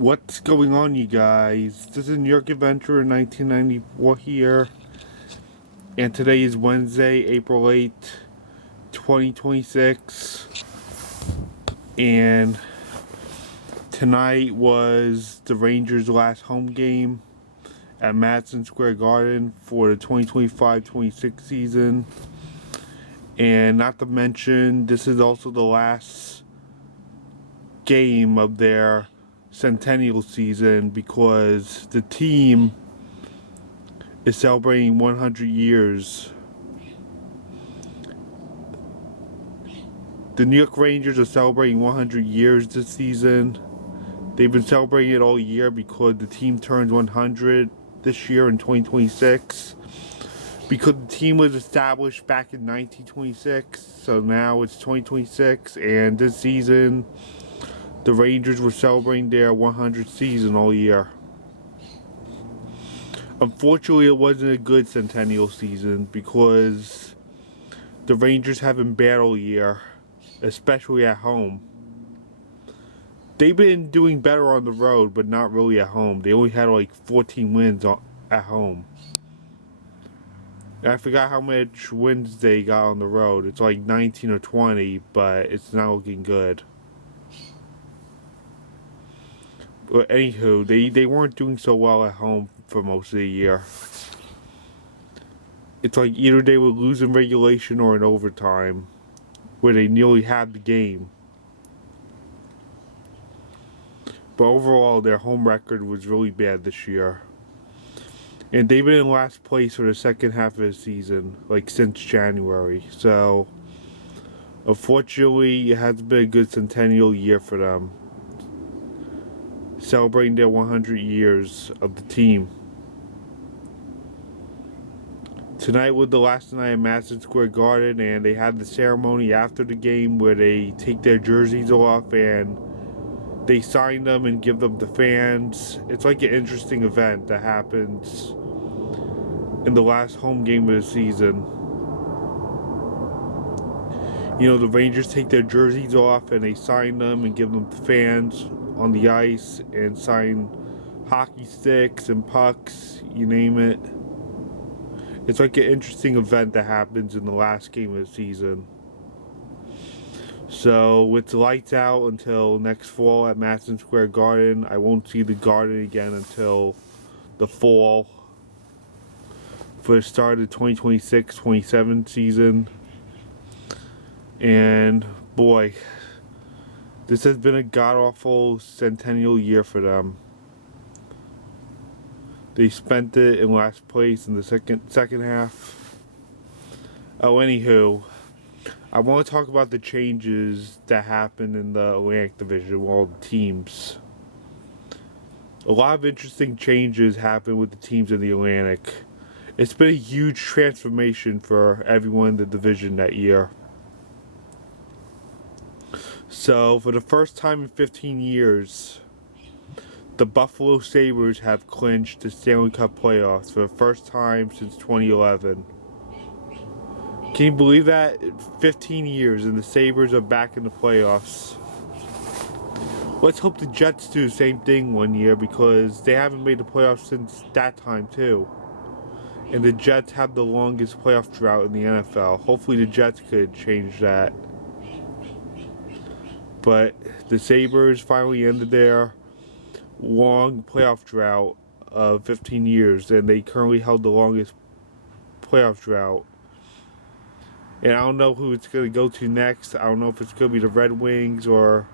What's going on, you guys? This is New York Adventure in 1994 here, and today is Wednesday, April 8th, 2026, and tonight was the Rangers' last home game at Madison Square Garden for the 2025-26 season, and not to mention, this is also the last game of their centennial season because the team is celebrating 100 years. The New York Rangers are celebrating 100 years this season. They've been celebrating it all year because the team turns 100 this year in 2026. Because the team was established back in 1926, so now it's 2026, and this season the Rangers were celebrating their 100th season all year. Unfortunately, it wasn't a good centennial season because the Rangers have been bad all year, especially at home. They've been doing better on the road, but not really at home. They only had like 14 wins at home. I forgot how much wins they got on the road. It's like 19 or 20, but it's not looking good. But anywho, they weren't doing so well at home for most of the year. It's like either they would lose in regulation or in overtime, where they nearly had the game. But overall, their home record was really bad this year. And they've been in last place for the second half of the season, like since January. So, unfortunately, it hasn't been a good centennial year for them, celebrating their 100 years of the team. Tonight was the last night at Madison Square Garden, and they had the ceremony after the game where they take their jerseys off and they sign them and give them to fans. It's like an interesting event that happens in the last home game of the season. You know, the Rangers take their jerseys off and they sign them and give them to fans on the ice, and sign hockey sticks and pucks, you name it. It's like an interesting event that happens in the last game of the season. So with the lights out until next fall at Madison Square Garden, I won't see the Garden again until the fall for the start of the 2026-27 season. And boy, this has been a god-awful centennial year for them. They spent it in last place in the second half. Oh, anywho, I want to talk about the changes that happened in the Atlantic Division with all the teams. A lot of interesting changes happened with the teams in the Atlantic. It's been a huge transformation for everyone in the division that year. So, for the first time in 15 years, the Buffalo Sabres have clinched the Stanley Cup playoffs for the first time since 2011. Can you believe that? 15 years and the Sabres are back in the playoffs. Let's hope the Jets do the same thing one year because they haven't made the playoffs since that time too. And the Jets have the longest playoff drought in the NFL. Hopefully the Jets could change that. But the Sabres finally ended their long playoff drought of 15 years, and they currently held the longest playoff drought. And I don't know who it's going to go to next. I don't know if it's going to be the Red Wings or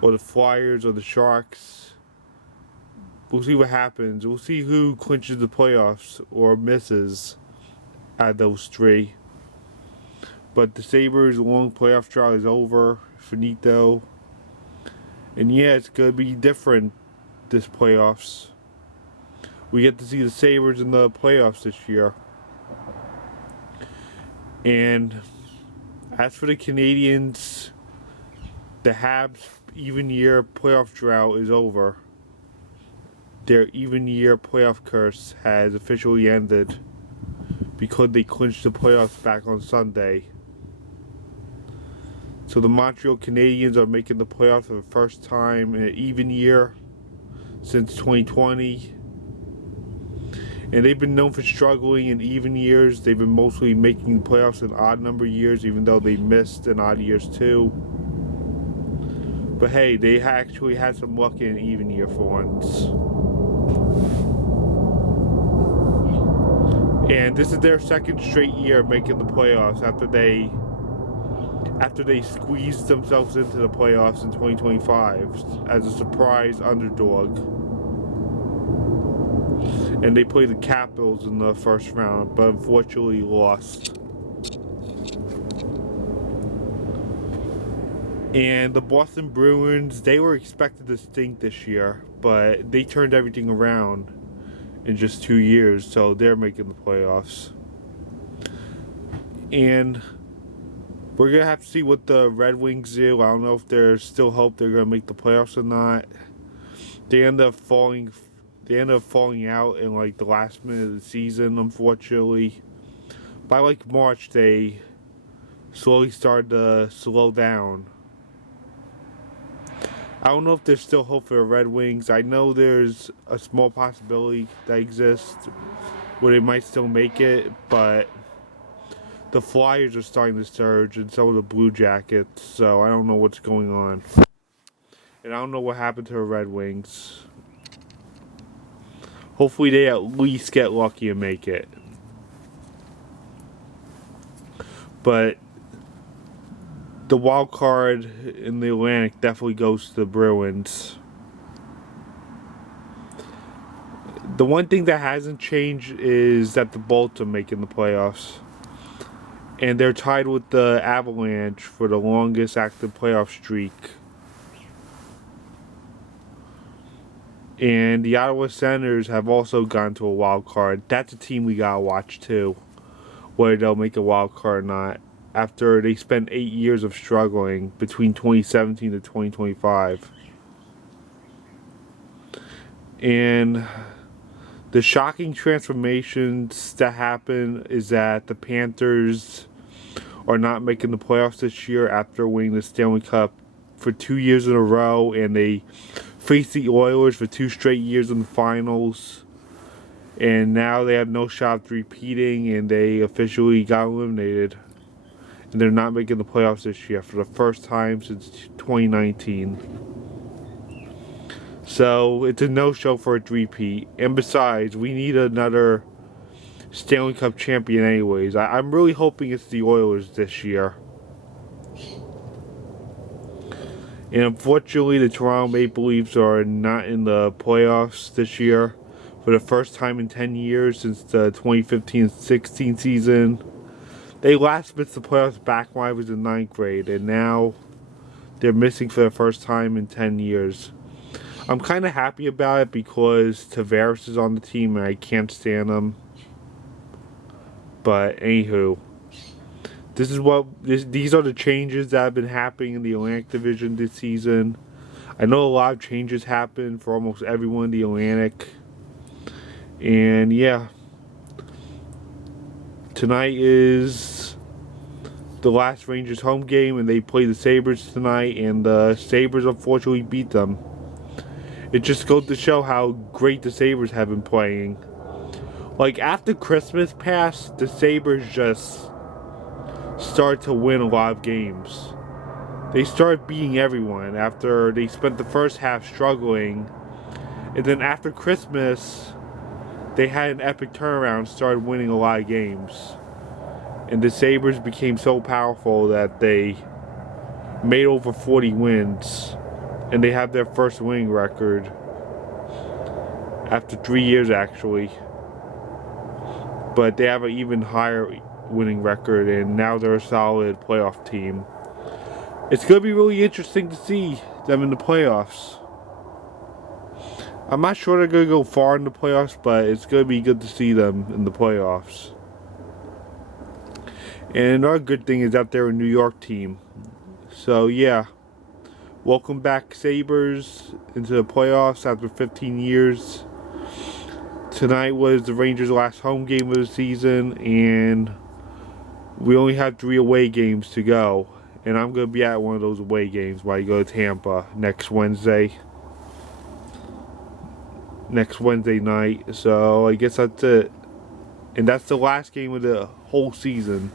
the Flyers or the Sharks. We'll see what happens. We'll see who clinches the playoffs or misses out of those three. But the Sabres' long playoff drought is over. Finito. And yeah, it's going to be different this playoffs. We get to see the Sabres in the playoffs this year. And as for the Canadiens, the Habs' even year playoff drought is over. Their even year playoff curse has officially ended because they clinched the playoffs back on Sunday. So the Montreal Canadiens are making the playoffs for the first time in an even year since 2020. And they've been known for struggling in even years. They've been mostly making the playoffs in odd number years, even though they missed in odd years too. But hey, they actually had some luck in an even year for once. And this is their second straight year making the playoffs after they squeezed themselves into the playoffs in 2025 as a surprise underdog. And they played the Capitals in the first round, but unfortunately lost. And the Boston Bruins, they were expected to stink this year, but they turned everything around in just 2 years, so they're making the playoffs. And we're going to have to see what the Red Wings do. I don't know if there's still hope they're going to make the playoffs or not. They end up falling out in like the last minute of the season, unfortunately. By like March, they slowly started to slow down. I don't know if there's still hope for the Red Wings. I know there's a small possibility that exists where they might still make it, but the Flyers are starting to surge and so are the Blue Jackets, so I don't know what's going on. And I don't know what happened to the Red Wings. Hopefully they at least get lucky and make it. But the wild card in the Atlantic definitely goes to the Bruins. The one thing that hasn't changed is that the Bolts are making the playoffs. And they're tied with the Avalanche for the longest active playoff streak. And the Ottawa Senators have also gone to a wild card. That's a team we gotta watch too, whether they'll make a wild card or not, after they spent 8 years of struggling between 2017 to 2025. And the shocking transformations that happen is that the Panthers are not making the playoffs this year after winning the Stanley Cup for 2 years in a row, and they faced the Oilers for 2 straight years in the finals. And now they have no shot of repeating, and they officially got eliminated. And they're not making the playoffs this year for the first time since 2019. So it's a no-show for a repeat. And besides, we need another Stanley Cup champion anyways. I'm really hoping it's the Oilers this year. And unfortunately, the Toronto Maple Leafs are not in the playoffs this year for the first time in 10 years since the 2015-16 season. They last missed the playoffs back when I was in 9th grade, and now they're missing for the first time in 10 years. I'm kind of happy about it because Tavares is on the team and I can't stand him. But anywho, these are the changes that have been happening in the Atlantic Division this season. I know a lot of changes happened for almost everyone in the Atlantic. And yeah, tonight is the last Rangers home game, and they play the Sabres tonight, and the Sabres unfortunately beat them. It just goes to show how great the Sabres have been playing. Like, after Christmas passed, the Sabres just started to win a lot of games. They started beating everyone after they spent the first half struggling, and then after Christmas they had an epic turnaround and started winning a lot of games. And the Sabres became so powerful that they made over 40 wins. And they have their first winning record after 3 years, actually. But they have an even higher winning record, and now they're a solid playoff team. It's going to be really interesting to see them in the playoffs. I'm not sure they're going to go far in the playoffs, but it's going to be good to see them in the playoffs. And another good thing is that they're a New York team. So yeah, welcome back Sabres into the playoffs after 15 years. Tonight was the Rangers' last home game of the season, and we only have 3 away games to go. and I'm gonna be at one of those away games while I go to Tampa next Wednesday night. So I guess that's it. And that's the last game of the whole season.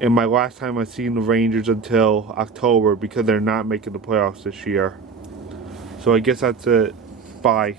And my last time I've seen the Rangers until October because they're not making the playoffs this year. So I guess that's it. Bye.